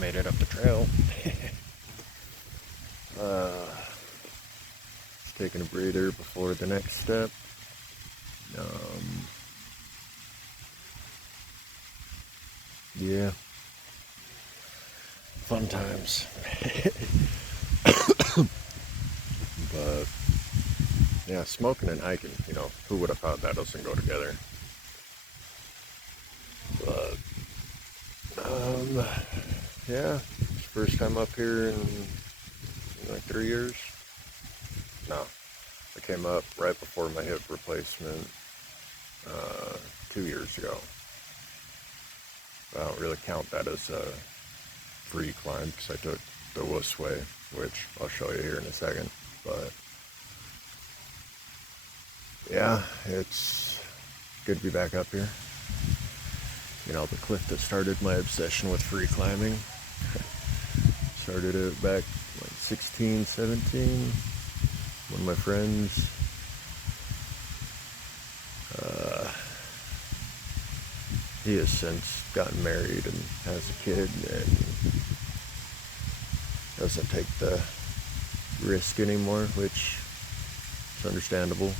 made it up the trail. Just taking a breather before the next step. Yeah, fun times. But yeah, smoking and hiking, who would have thought that doesn't go together? But yeah, first time up here in like 3 years. No, I came up right before my hip replacement 2 years ago. I don't really count that as a free climb because I took the wuss way, which I'll show you here in a second. But yeah, it's good to be back up here. The cliff that started my obsession with free climbing. Started it back like 16, 17. One of my friends, he has since gotten married and has a kid and doesn't take the risk anymore, which is understandable,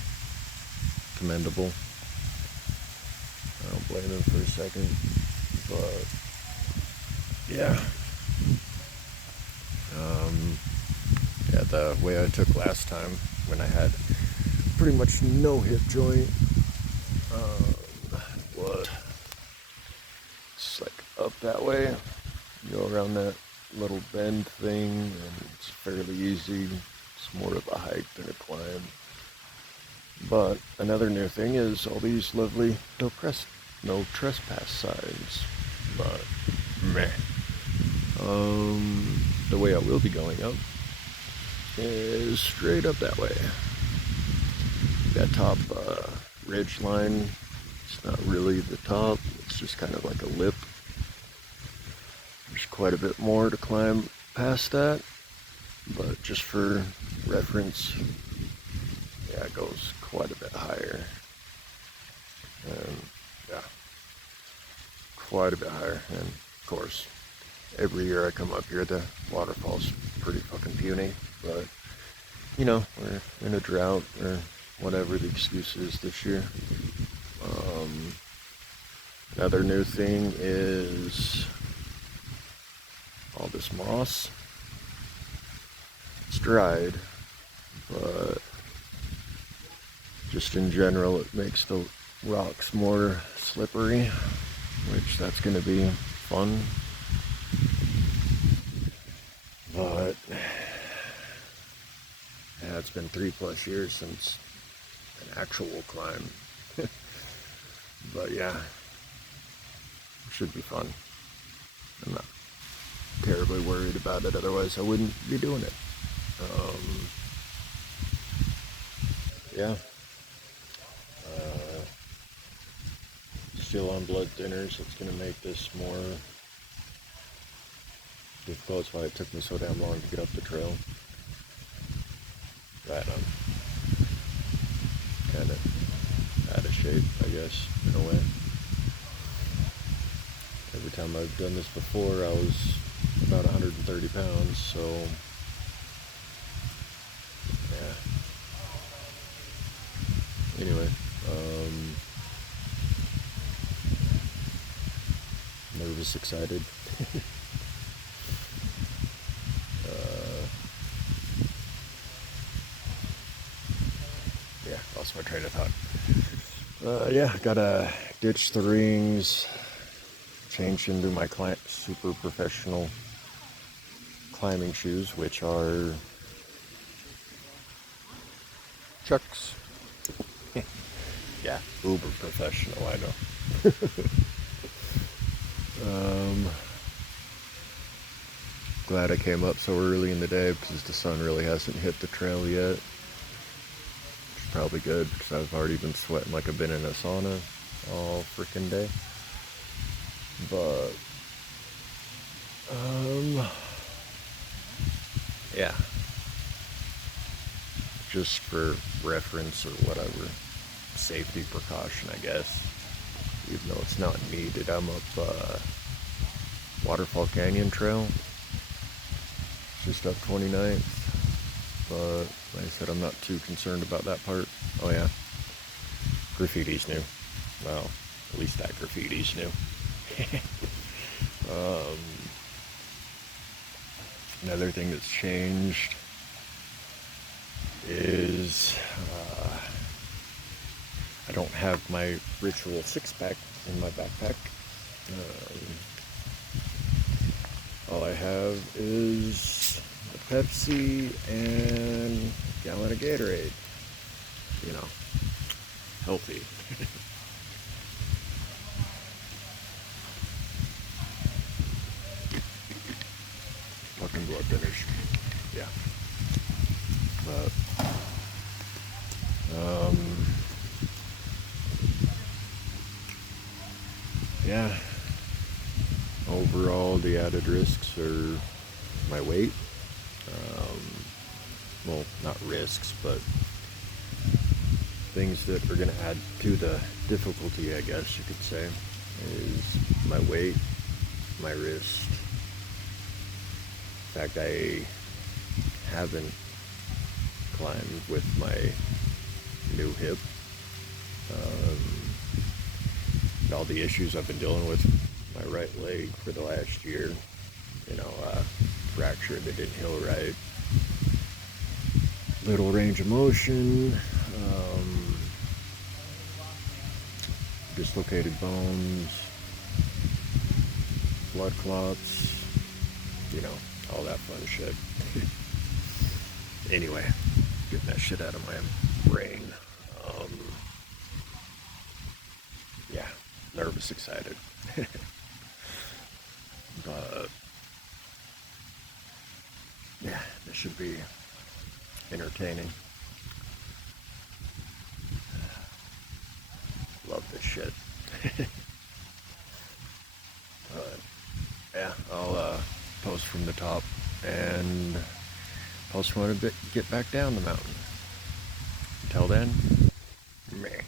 commendable. I don't blame him for a second, but yeah. Yeah, the way I took last time when I had pretty much no hip joint, was it's like up that way, go around that little bend thing, and it's fairly easy. It's more of a hike than a climb. But another new thing is all these lovely no trespass signs. But meh. The way I will be going up is straight up that way. That top ridge line, it's not really the top, it's just kind of like a lip. There's quite a bit more to climb past that, but just for reference, yeah, it goes quite a bit higher. And yeah, quite a bit higher. And of course, every year I come up here, the waterfall's pretty fucking puny, but we're in a drought or whatever the excuse is this year. Another new thing is all this moss. It's dried, but just in general it makes the rocks more slippery, which that's going to be fun. But yeah, it's been 3+ years since an actual climb. But yeah, it should be fun. I'm not terribly worried about it, otherwise I wouldn't be doing it. Yeah. Still on blood thinners. It's going to make this more difficult. That's why it took me so damn long to get up the trail. That I'm kind of out of shape, I guess, in a way. Every time I've done this before, I was about 130 pounds, so yeah. Anyway, nervous, excited. Yeah, lost my train of thought. Yeah, gotta ditch the rings, change into my super professional climbing shoes, which are Chucks. Yeah, uber professional, I know. Glad I came up so early in the day because the sun really hasn't hit the trail yet. Which is probably good because I've already been sweating like I've been in a sauna all freaking day. But yeah, just for reference or whatever, safety precaution, I guess, even though it's not needed. I'm up Waterfall Canyon Trail. Just up 29th. But like I said, I'm not too concerned about that part. Oh yeah, graffiti's new. Well, at least that graffiti's new. Another thing that's changed is I don't have my ritual 6-pack in my backpack. All I have is a Pepsi and a gallon of Gatorade. You know, healthy. Fucking blood thinners. Yeah. But, yeah. Overall, the added risks are my weight. Well, not risks, but things that are going to add to the difficulty, I guess you could say, is my weight, my wrist. In fact, I haven't climbed with my new hip. All the issues I've been dealing with my right leg for the last year, fractured, it didn't heal right, little range of motion, dislocated bones, blood clots, all that fun shit. Anyway, getting that shit out of my brain. Yeah, nervous, excited. But yeah, this should be entertaining. Love this shit. But yeah, I'll post from the top and post when I get back down the mountain. Until then, meh.